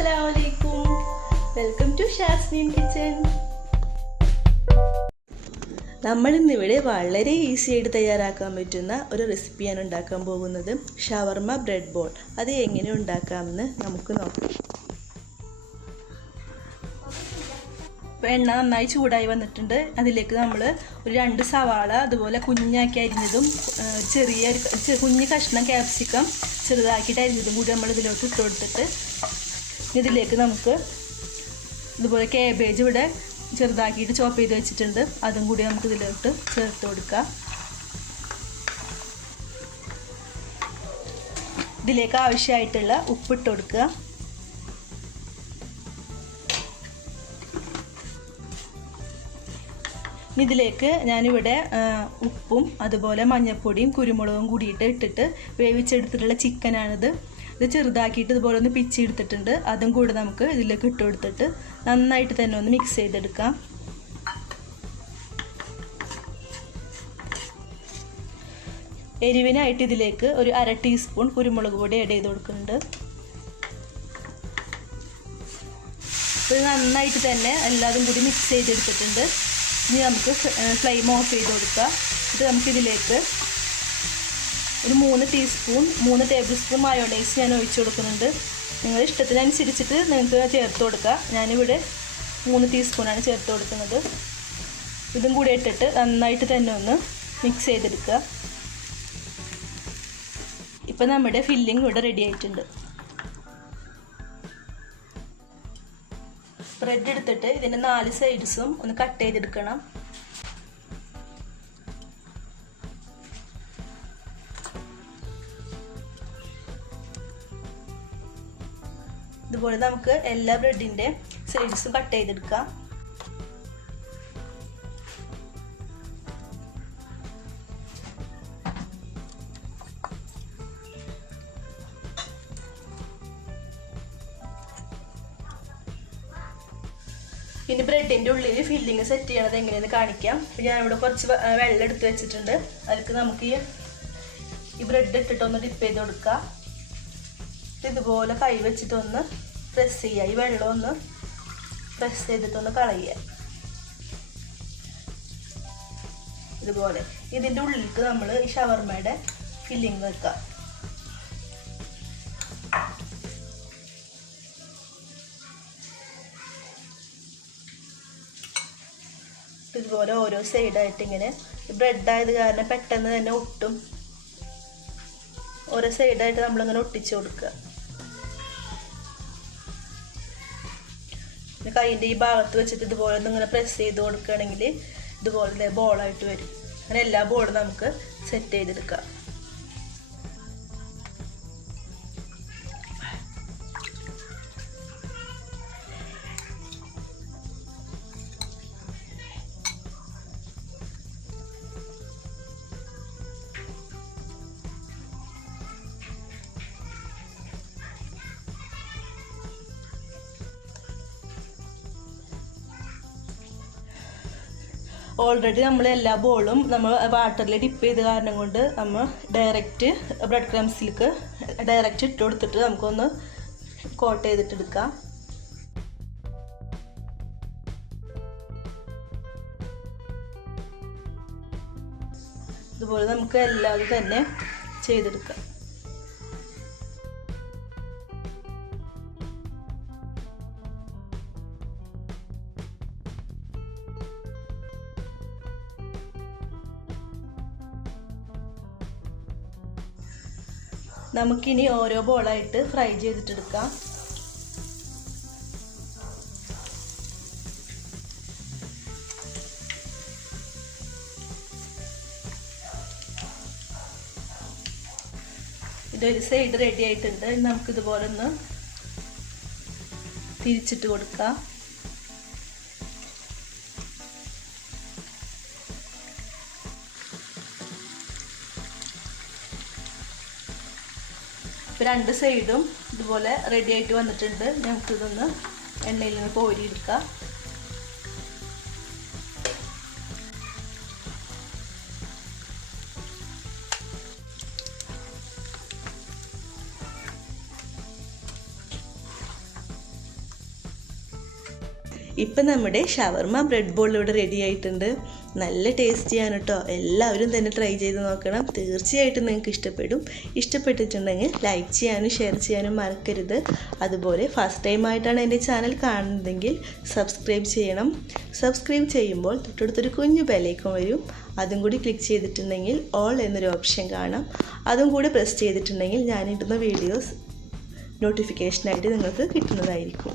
Assalamualaikum. Welcome to Shasmin Kitchen. നമ്മൾ ഇന്നിവിടെ വളരെ ഈസി ആയിട്ട് തയ്യാറാക്കാൻ പറ്റുന്ന ഒരു റെസിപ്പിയാണ് ഉണ്ടാക്കാൻ പോകുന്നത്. ഷവർമ ബ്രെഡ് ബോൾ. അത് എങ്ങനെ ഉണ്ടാക്കാമെന്ന് നമുക്ക് നോക്കാം. എണ്ണ നന്നായി ചൂടായി വന്നിട്ടുണ്ട്. അതിലേക്ക് നമ്മൾ ഒരു 2 സവാള അതുപോലെ കുഞ്ഞാക്കി അരിഞ്ഞതും കുഞ്ഞു കഷ്ണം ക്യാപ്സിക്കം ചെറുതാക്കിയിട്ട് അരിഞ്ഞതും കൂടി നമ്മൾ ഇതിലോട്ട് ഇട്ട് കൊടുത്തിട്ട് ഇതിലേക്ക് നമുക്ക് ഇതുപോലെ കാബേജ് ഇവിടെ ചെറുതാക്കിയിട്ട് ചോപ്പ് ചെയ്ത് വെച്ചിട്ടുണ്ട്. അതും കൂടി നമുക്ക് ഇതിലോട്ട് ചേർത്ത് കൊടുക്കാം. ഇതിലേക്ക് ആവശ്യമായിട്ടുള്ള ഉപ്പിട്ട് കൊടുക്കുക. ഇതിലേക്ക് ഞാനിവിടെ ഉപ്പും അതുപോലെ മഞ്ഞൾപ്പൊടിയും കുരുമുളകും കൂടിയിട്ട് ഇട്ടിട്ട് വേവിച്ചെടുത്തിട്ടുള്ള ചിക്കനാണിത്. ഇത് ചെറുതാക്കിയിട്ട് ഇതുപോലെ ഒന്ന് പിച്ചെടുത്തിട്ടുണ്ട്. അതും കൂടി നമുക്ക് ഇതിലേക്ക് ഇട്ട് കൊടുത്തിട്ട് നന്നായിട്ട് തന്നെ ഒന്ന് മിക്സ് ചെയ്തെടുക്കാം. എരിവിനായിട്ട് ഇതിലേക്ക് ഒരു 1/2 ടീസ്പൂൺ കുരുമുളക് പൊടി ആഡ് ചെയ്ത് കൊടുക്കുന്നുണ്ട്. ഇത് നന്നായിട്ട് തന്നെ എല്ലാതും കൂടി മിക്സ് ചെയ്തെടുത്തിട്ടുണ്ട്. ഇനി നമുക്ക് ഫ്ലെയിം ഓഫ് ചെയ്ത് കൊടുക്കാം. ഇത് നമുക്കിതിലേക്ക് ഒരു 3 ടേബിൾ സ്പൂൺ മയോണൈസ് ഞാൻ ഒഴിച്ചു കൊടുക്കുന്നുണ്ട്. നിങ്ങളുടെ ഇഷ്ടത്തിനനുസരിച്ചിട്ട് നിങ്ങൾക്ക് ചേർത്ത് കൊടുക്കുക. ഞാനിവിടെ 3 ടീസ്പൂണാണ് ചേർത്ത് കൊടുക്കുന്നത്. ഇതും കൂടി ഇട്ടിട്ട് നന്നായിട്ട് തന്നെ ഒന്ന് മിക്സ് ചെയ്തെടുക്കുക. ഇപ്പം നമ്മുടെ ഫില്ലിംഗ് ഇവിടെ റെഡി ആയിട്ടുണ്ട്. ബ്രെഡ് എടുത്തിട്ട് ഇതിൻ്റെ 4 സൈഡ്സും ഒന്ന് കട്ട് ചെയ്തെടുക്കണം. ഇതുപോലെ നമുക്ക് എല്ലാ ബ്രെഡിൻ്റെ സൈഡ്സും കട്ട് ചെയ്തെടുക്കാം. പിന്നെ ബ്രെഡിൻ്റെ ഉള്ളിൽ ഫില്ലിങ് സെറ്റ് ചെയ്യണത് എങ്ങനെയെന്ന് കാണിക്കാം. ഞാനിവിടെ കുറച്ച് വെള്ളം എടുത്ത് വെച്ചിട്ടുണ്ട്. അതിലേക്ക് നമുക്ക് ഈ ബ്രെഡ് ഇട്ടിട്ടൊന്ന് ഡിപ്പ് ചെയ്ത് കൊടുക്കാം. ഇതുപോലെ കൈ വെച്ചിട്ടൊന്ന് പ്രസ് ചെയ്യുക. ഈ വെള്ളം ഒന്ന് പ്രസ് ചെയ്തിട്ടൊന്ന് കളയുക. ഇതുപോലെ ഇതിൻ്റെ ഉള്ളിലേക്ക് നമ്മൾ ഈ ഷവർമയുടെ ഫില്ലിങ് വെക്കാം. ഇതുപോലെ ഓരോ സൈഡായിട്ട് ഇങ്ങനെ ബ്രെഡ് ആയത് കാരണം പെട്ടെന്ന് തന്നെ ഒട്ടും. ഓരോ സൈഡായിട്ട് നമ്മളിങ്ങനെ ഒട്ടിച്ചു കൊടുക്കുക. കൈൻ്റെ ഈ ഭാഗത്ത് വെച്ചിട്ട് ഇതുപോലെ ഇങ്ങനെ പ്രസ് ചെയ്ത് കൊടുക്കുകയാണെങ്കിൽ ഇതുപോലെ ബോളായിട്ട് വരും. അങ്ങനെ എല്ലാ ബോളും നമുക്ക് സെറ്റ് ചെയ്തെടുക്കാം. ഓൾറെഡി നമ്മൾ എല്ലാ ബോളും നമ്മൾ വാട്ടറിൽ ഡിപ്പ് ചെയ്ത കാരണം കൊണ്ട് നമ്മൾ ഡയറക്റ്റ് ബ്രെഡ് ക്രംസിലേക്ക് ഡയറക്റ്റ് ഇട്ട് കൊടുത്തിട്ട് നമുക്കൊന്ന് കോട്ട് ചെയ്തിട്ടെടുക്കാം. ഇതുപോലെ നമുക്ക് എല്ലാവരും തന്നെ ചെയ്തെടുക്കാം. നമുക്കിനി ഓരോ ബോളായിട്ട് ഫ്രൈ ചെയ്തിട്ടെടുക്കാം. ഇതൊരു സൈഡ് റെഡി ആയിട്ടുണ്ട്. നമുക്കിതുപോലെ ഒന്ന് തിരിച്ചിട്ട് കൊടുക്കാം. ഇപ്പോൾ 2 സൈഡും ഇതുപോലെ റെഡി ആയിട്ട് വന്നിട്ടുണ്ട്. നമുക്കിതൊന്ന് എണ്ണയിൽ നിന്ന് കോരിയെടുക്കാം. ഇപ്പം നമ്മുടെ ഷവർമ ബ്രെഡ് ബോൾ ഇവിടെ റെഡി ആയിട്ടുണ്ട്. നല്ല ടേസ്റ്റിയാണ് കേട്ടോ. എല്ലാവരും തന്നെ ട്രൈ ചെയ്ത് നോക്കണം. തീർച്ചയായിട്ടും നിങ്ങൾക്ക് ഇഷ്ടപ്പെടും. ഇഷ്ടപ്പെട്ടിട്ടുണ്ടെങ്കിൽ ലൈക്ക് ചെയ്യാനും ഷെയർ ചെയ്യാനും മറക്കരുത്. അതുപോലെ ഫസ്റ്റ് ടൈം ആയിട്ടാണ് എൻ്റെ ചാനൽ കാണുന്നതെങ്കിൽ സബ്സ്ക്രൈബ് ചെയ്യണം. സബ്സ്ക്രൈബ് ചെയ്യുമ്പോൾ തൊട്ടടുത്തൊരു കുഞ്ഞു ബെല്ലൈക്കൺ വരും. അതും കൂടി ക്ലിക്ക് ചെയ്തിട്ടുണ്ടെങ്കിൽ ഓൾ എന്നൊരു ഓപ്ഷൻ കാണാം. അതും കൂടി പ്രസ് ചെയ്തിട്ടുണ്ടെങ്കിൽ ഞാനിടുന്ന വീഡിയോസ് നോട്ടിഫിക്കേഷനായിട്ട് നിങ്ങൾക്ക് കിട്ടുന്നതായിരിക്കും.